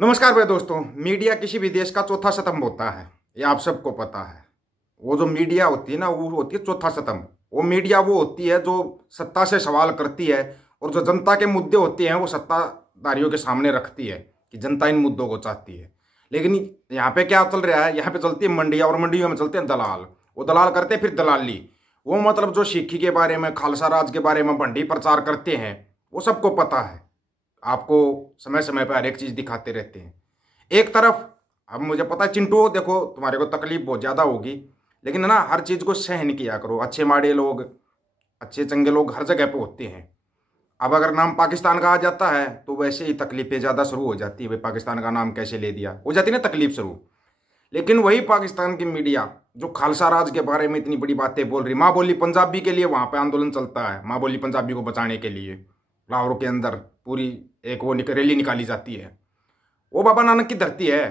नमस्कार भाई दोस्तों। मीडिया किसी भी देश का चौथा स्तंभ होता है, ये आप सबको पता है। वो जो मीडिया होती है ना, वो होती है चौथा स्तंभ। वो मीडिया वो होती है जो सत्ता से सवाल करती है और जो जनता के मुद्दे होते हैं वो सत्ताधारियों के सामने रखती है कि जनता इन मुद्दों को चाहती है। लेकिन यहाँ पे क्या चल रहा है, यहाँ पे चलती है मंडियाँ और मंडियों में चलते हैं दलाल। वो दलाल करते हैं फिर दलाली। वो मतलब जो सिक्खी के बारे में, खालसा राज के बारे में भंडी प्रचार करते हैं, वो सबको पता है। आपको समय समय पर हर एक चीज़ दिखाते रहते हैं। एक तरफ अब मुझे पता है चिंटू, देखो तुम्हारे को तकलीफ बहुत ज़्यादा होगी, लेकिन है ना, हर चीज़ को सहन किया करो। अच्छे माड़े लोग, अच्छे चंगे लोग हर जगह पे होते हैं। अब अगर नाम पाकिस्तान का आ जाता है तो वैसे ही तकलीफें ज़्यादा शुरू हो जाती है। भाई पाकिस्तान का नाम कैसे ले दिया, हो जाती है ना तकलीफ शुरू। लेकिन वही पाकिस्तान की मीडिया जो खालसा राज के बारे में इतनी बड़ी बातें बोल रही, माँ बोली पंजाबी के लिए वहाँ पे आंदोलन चलता है, माँ बोली पंजाबी को बचाने के लिए लाहौर के अंदर पूरी एक वो रैली निकाली जाती है। वो बाबा नानक की धरती है।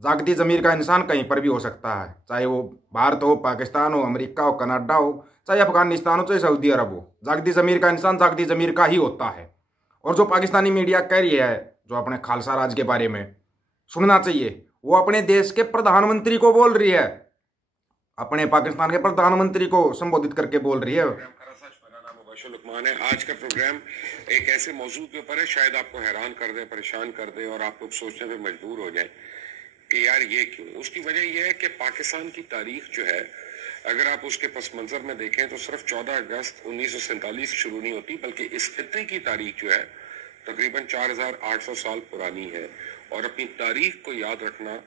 जागती ज़मीर का इंसान कहीं पर भी हो सकता है, चाहे वो भारत हो, पाकिस्तान हो, अमेरिका हो, कनाडा हो, चाहे अफगानिस्तान हो, चाहे सऊदी अरब हो। जागती ज़मीर का इंसान जागती ज़मीर का ही होता है। और जो पाकिस्तानी मीडिया कह रही है जो अपने खालसा राज के बारे में, सुनना चाहिए। वो अपने देश के प्रधानमंत्री को बोल रही है, अपने पाकिस्तान के प्रधानमंत्री को संबोधित करके बोल रही है। लुकमान है। आज का प्रोग्राम एक ऐसे मौजू के ऊपर है, शायद आपको हैरान कर दे, परेशान कर दे और आप लोग सोचने पे मजबूर हो जाए कि यार ये क्यों। उसकी वजह यह है कि पाकिस्तान की तारीख जो है, अगर आप उसके पस मंजर में देखें तो सिर्फ 14 अगस्त 1947 शुरू नहीं होती, बल्कि इस खित्ते की तारीख जो है तकरीबन 4800 साल पुरानी है। और अपनी तारीख को याद रखना,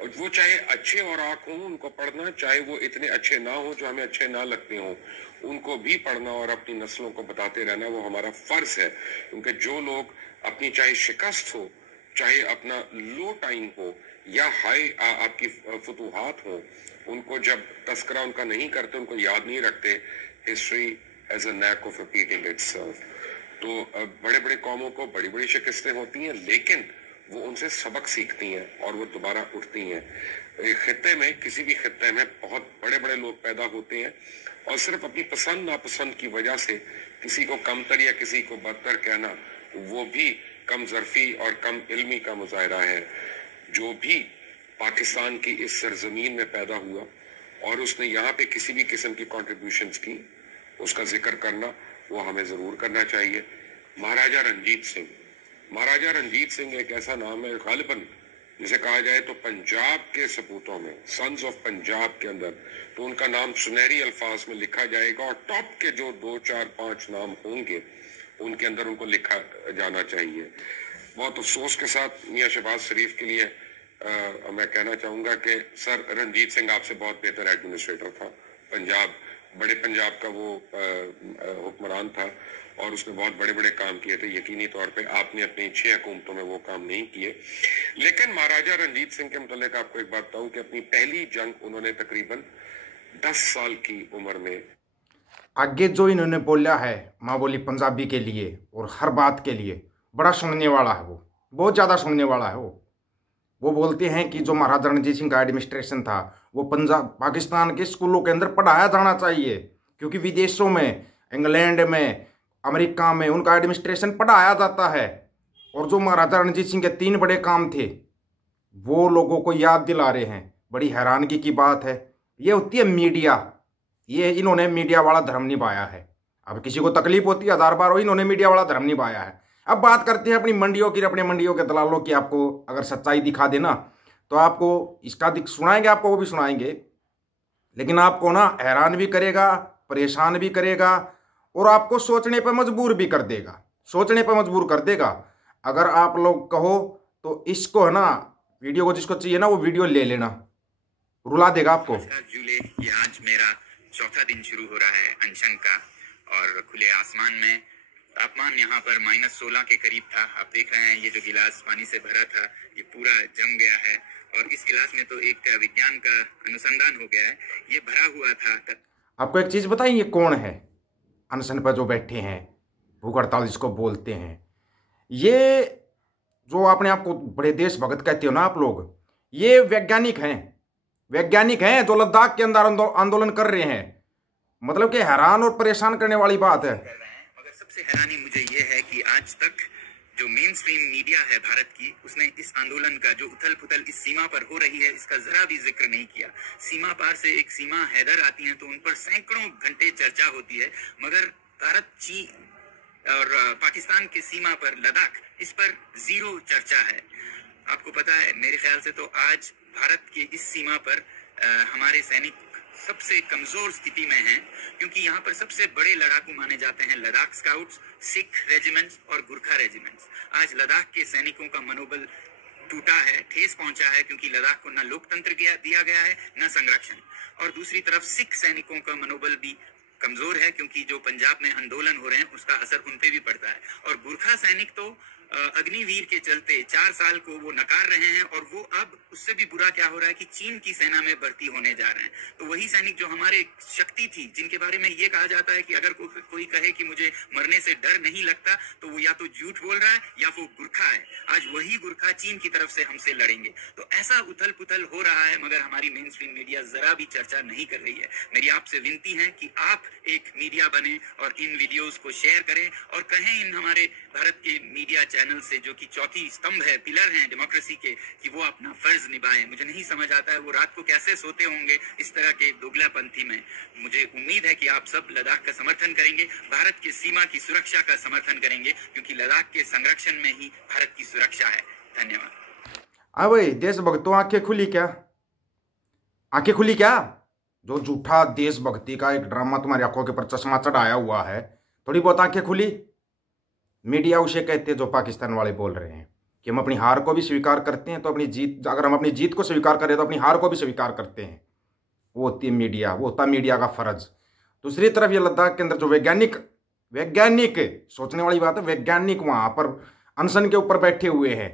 और वो चाहे अच्छे और आँख हों उनको पढ़ना, चाहे वो इतने अच्छे ना हो जो हमें अच्छे ना लगते हों उनको भी पढ़ना और अपनी नस्लों को बताते रहना, वो हमारा फर्ज है। क्योंकि जो लोग अपनी चाहे शिकस्त हो, चाहे अपना लो टाइम हो या हाई आपकी फतूहात हो, उनको जब तस्करा उनका नहीं करते, उनको याद नहीं रखते, history as a knack of repeating itself. तो बड़े बड़े कौमों को बड़ी बड़ी शिकस्तें होती हैं, लेकिन वो उनसे सबक सीखती हैं और वो दोबारा उठती हैं। खित्ते में, किसी भी खित्ते में बहुत बड़े बड़े लोग पैदा होते हैं और सिर्फ अपनी पसंद नापसंद की वजह से किसी को कमतर या किसी को बदतर कहना, वो भी कम ज़र्फी और कम इल्मी का मुजाहरा है। जो भी पाकिस्तान की इस सरजमीन में पैदा हुआ और उसने यहाँ पे किसी भी किस्म की कॉन्ट्रीब्यूशंस की, उसका जिक्र करना वो हमें ज़रूर करना चाहिए। महाराजा रंजीत सिंह, महाराजा रंजीत सिंह एक ऐसा नाम है, गालिबन जिसे कहा जाए तो पंजाब के सपूतों में, सन्स ऑफ पंजाब के अंदर, तो उनका नाम सुनहरी अल्फाज में लिखा जाएगा और टॉप के जो 2 4 5 नाम होंगे उनके अंदर उनको लिखा जाना चाहिए। बहुत अफसोस के साथ मियां शहबाज शरीफ के लिए मैं कहना चाहूँगा कि सर रंजीत सिंह आपसे बहुत बेहतर एडमिनिस्ट्रेटर था। पंजाब, बड़े पंजाब का वो हुक्मरान था और उसने बहुत बड़े बड़े काम किए थे। यकीनी तौर पे आपने अपनी 6 हुकूमतों में वो काम नहीं किए। लेकिन महाराजा रंजीत सिंह के मुतालिक आपको एक बात बताऊं कि अपनी पहली जंग उन्होंने तकरीबन 10 साल की उम्र में, आगे जो इन्होंने बोला है माँ बोली पंजाबी के लिए और हर बात के लिए, बड़ा सुनने वाला है वो, बहुत ज़्यादा सुनने वाला है वो बोलते हैं कि जो महाराजा रणजीत सिंह का एडमिनिस्ट्रेशन था वो पंजाब पाकिस्तान के स्कूलों के अंदर पढ़ाया जाना चाहिए, क्योंकि विदेशों में, इंग्लैंड में, अमेरिका में उनका एडमिनिस्ट्रेशन पढ़ाया जाता है। और जो महाराजा रणजीत सिंह के 3 बड़े काम थे वो लोगों को याद दिला रहे हैं। बड़ी हैरानगी की बात है। ये होती है मीडिया, ये इन्होंने मीडिया वाला धर्म निभाया है। अब किसी को तकलीफ होती है 1000 बार हो, इन्होंने मीडिया वाला धर्म निभाया है। अब बात करते हैं अपनी मंडियों की, अपने मंडियों के दलालों की। आपको अगर सच्चाई दिखा देना तो आपको इसका सुनाएंगे, आपको वो भी सुनाएंगे, लेकिन आपको ना हैरान भी करेगा, परेशान भी करेगा और आपको सोचने पर मजबूर भी कर देगा, सोचने पर मजबूर कर देगा। अगर आप लोग कहो तो इसको है ना, वीडियो को जिसको चाहिए ना वो वीडियो ले लेना, रुला देगा आपको। जूले, ये आज मेरा चौथा दिन शुरू हो रहा है अनशन का और खुले आसमान में। तापमान यहाँ पर -16 के करीब था। आप देख रहे हैं ये जो गिलास पानी से भरा था ये पूरा जम गया है और इस गिलास में तो एक विज्ञान का अनुसंधान हो गया है, ये भरा हुआ था। आपको एक चीज़ बताएं, ये कौन है अनशन पर जो बैठे हैं, भूख हड़ताल जिसको बोलते हैं? ये जो अपने आप को बड़े देशभक्त कहते हो ना आप लोग, ये वैज्ञानिक हैं, वैज्ञानिक हैं जो लद्दाख के अंदर आंदोलन कर रहे हैं। मतलब कि हैरान और परेशान करने वाली बात है। मगर सबसे हैरानी मुझे ये है कि आज तक जो मेन स्ट्रीम मीडिया है भारत की, उसने इस आंदोलन का जो उथल पुथल इस सीमा पर हो रही है इसका जरा भी जिक्र नहीं किया। सीमा पार से एक सीमा हैदर आती है तो उन पर सैकड़ों घंटे चर्चा होती है, मगर भारत, चीन और पाकिस्तान के सीमा पर लद्दाख, इस पर जीरो चर्चा है। आपको पता है, मेरे ख्याल से तो आज भारत के इस सीमा पर हमारे सैनिक सबसे कमजोर स्थिति में हैं, क्योंकि यहाँ पर सबसे बड़े लड़ाकू माने जाते हैं लद्दाख स्काउट्स, सिख रेजिमेंट्स और गुरखा रेजिमेंट्स। आज लद्दाख के सैनिकों का मनोबल टूटा है, ठेस पहुंचा है, क्योंकि लद्दाख को न लोकतंत्र दिया गया है न संरक्षण। और दूसरी तरफ सिख सैनिकों का मनोबल भी कमजोर है, क्योंकि जो पंजाब में आंदोलन हो रहे हैं उसका असर उन पे भी पड़ता है। और गुरखा सैनिक तो अग्निवीर के चलते 4 साल को वो नकार रहे हैं, और वो अब उससे भी बुरा क्या हो रहा है कि चीन की सेना में भर्ती होने जा रहे हैं। तो वही सैनिक जो हमारे शक्ति थी, जिनके बारे में ये कहा जाता है कि अगर कोई कहे कि मुझे मरने से डर नहीं लगता, तो वो या तो झूठ बोल रहा है या वो गुरखा है। आज वही गुरखा चीन की तरफ से हमसे लड़ेंगे। तो ऐसा उथल पुथल हो रहा है, मगर हमारी मेन स्ट्रीम मीडिया जरा भी चर्चा नहीं कर रही है। मेरी आपसे विनती है कि आप एक मीडिया बने और इन वीडियोस को शेयर करें और कहें इन हमारे भारत के मीडिया चैनल से, जो कि चौथी स्तंभ है, पिलर हैं डेमोक्रेसी के, कि वो अपना फर्ज निभाएं। मुझे नहीं समझ आता है वो रात को कैसे सोते होंगे इस तरह के दोगलापंथी में। मुझे उम्मीद है कि आप सब लद्दाख का समर्थन करेंगे, भारत की सीमा की सुरक्षा का समर्थन करेंगे, क्योंकि लद्दाख के संरक्षण में ही भारत की सुरक्षा है। धन्यवाद। अब देशभक्तों, आंखें खुली क्या? आंखें खुली क्या? जो झूठा देशभक्ति का एक ड्रामा तुम्हारी आंखों के ऊपर चश्मा चढ़ाया हुआ है, थोड़ी बहुत आंखें खुली? मीडिया उसे कहते हैं जो पाकिस्तान वाले बोल रहे हैं कि हम अपनी हार को भी स्वीकार करते हैं, तो अपनी जीत, अगर हम अपनी जीत को स्वीकार करें तो अपनी हार को भी स्वीकार करते हैं। वो होती है मीडिया, वो होता है मीडिया का फर्ज। दूसरी तरफ ये लद्दाख के अंदर जो वैज्ञानिक सोचने वाली बात है, वैज्ञानिक वहां पर अनशन के ऊपर बैठे हुए हैं,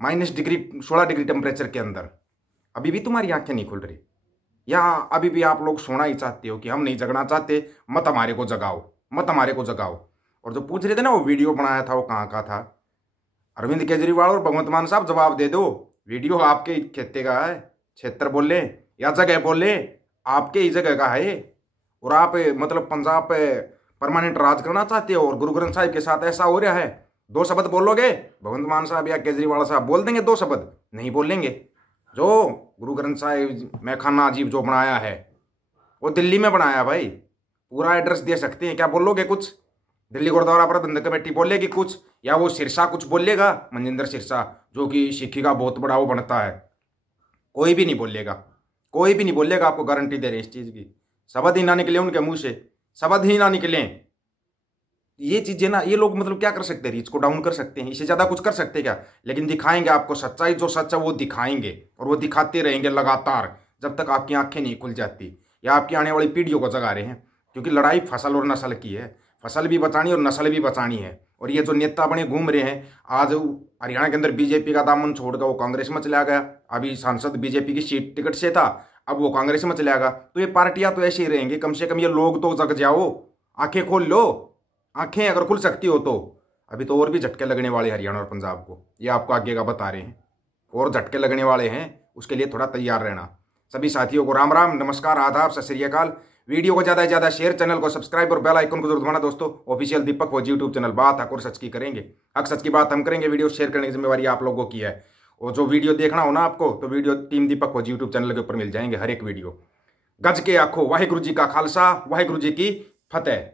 -16 डिग्री टेम्परेचर के अंदर। अभी भी तुम्हारी आंखें नहीं खुल रही? यहाँ अभी भी आप लोग सोना ही चाहते हो कि हम नहीं जगना चाहते, मत हमारे को जगाओ, मत हमारे को जगाओ। और जो पूछ रहे थे ना, वो वीडियो बनाया था, वो कहाँ का था? अरविंद केजरीवाल और भगवंत मान साहब जवाब दे दो। वीडियो आपके खेते का है, क्षेत्र बोले या जगह बोले, आपके ही जगह का है। और आप मतलब पंजाब पे परमानेंट राज करना चाहते हो, और गुरु ग्रंथ साहिब के साथ ऐसा हो रहा है। 2 शब्द बोलोगे, भगवंत मान साहब या केजरीवाल साहब बोल देंगे 2 शब्द? नहीं बोलेंगे। जो गुरु ग्रंथ साहिब मैखाना अजीब जो बनाया है, वो दिल्ली में बनाया भाई। पूरा एड्रेस दे सकते हैं, क्या बोलोगे कुछ? दिल्ली गुरुद्वारा प्रबंधक कमेटी बोलेगी कुछ, या वो सिरसा कुछ बोलेगा, मनजिंदर सिरसा, जो कि सिक्खी का बहुत बड़ा वो बनता है? कोई भी नहीं बोलेगा, कोई भी नहीं बोलेगा। आपको गारंटी दे रहे हैं इस चीज़ की। शब्द ही ना निकले उनके मुंह से, शब्द ही ना निकले। ये चीज़ें ना, ये लोग मतलब क्या कर सकते हैं? रीच को डाउन कर सकते हैं, इससे ज़्यादा कुछ कर सकते हैं क्या? लेकिन दिखाएंगे आपको सच्चाई, जो सच है वो दिखाएंगे, और वो दिखाते रहेंगे लगातार जब तक आपकी आंखें नहीं खुल जाती, या आपकी आने वाली पीढ़ियों को जगा रहे हैं। क्योंकि लड़ाई फसल और नस्ल की है, फसल भी बचानी और नस्ल भी बचानी है। और ये जो नेता बने घूम रहे हैं, आज हरियाणा के अंदर बीजेपी का दामन छोड़कर वो कांग्रेस में चला गया। अभी सांसद बीजेपी की सीट टिकट से था, अब वो कांग्रेस में चला गया। तो ये पार्टियां तो ऐसे ही रहेंगी। कम से कम ये लोग तो जग जाओ, आंखें खोल लो। आंखें अगर खुल सकती हो तो। अभी तो और भी झटके लगने वाले हरियाणा और पंजाब को, ये आपको आगे का बता रहे हैं। और झटके लगने वाले हैं, उसके लिए थोड़ा तैयार रहना। सभी साथियों को राम राम, नमस्कार, आदाब, सत श्री अकाल। वीडियो को ज़्यादा से ज़्यादा शेयर, चैनल को सब्सक्राइब और बेल आइकन को जरूर दबाना दोस्तों। ऑफिशियल दीपक फौजी यूट्यूब चैनल, बात हक और सच की करेंगे। हक सच की बात हम करेंगे। वीडियो शेयर करने की जिम्मेवारी आप लोगों की है। और जो वीडियो देखना हो ना आपको, तो वीडियो टीम दीपक फौजी यूट्यूब चैनल के ऊपर मिल जाएंगे हर एक वीडियो। गज के आखो, वाहिगुरु जी का खालसा, वाहिगुरु जी की फतेह।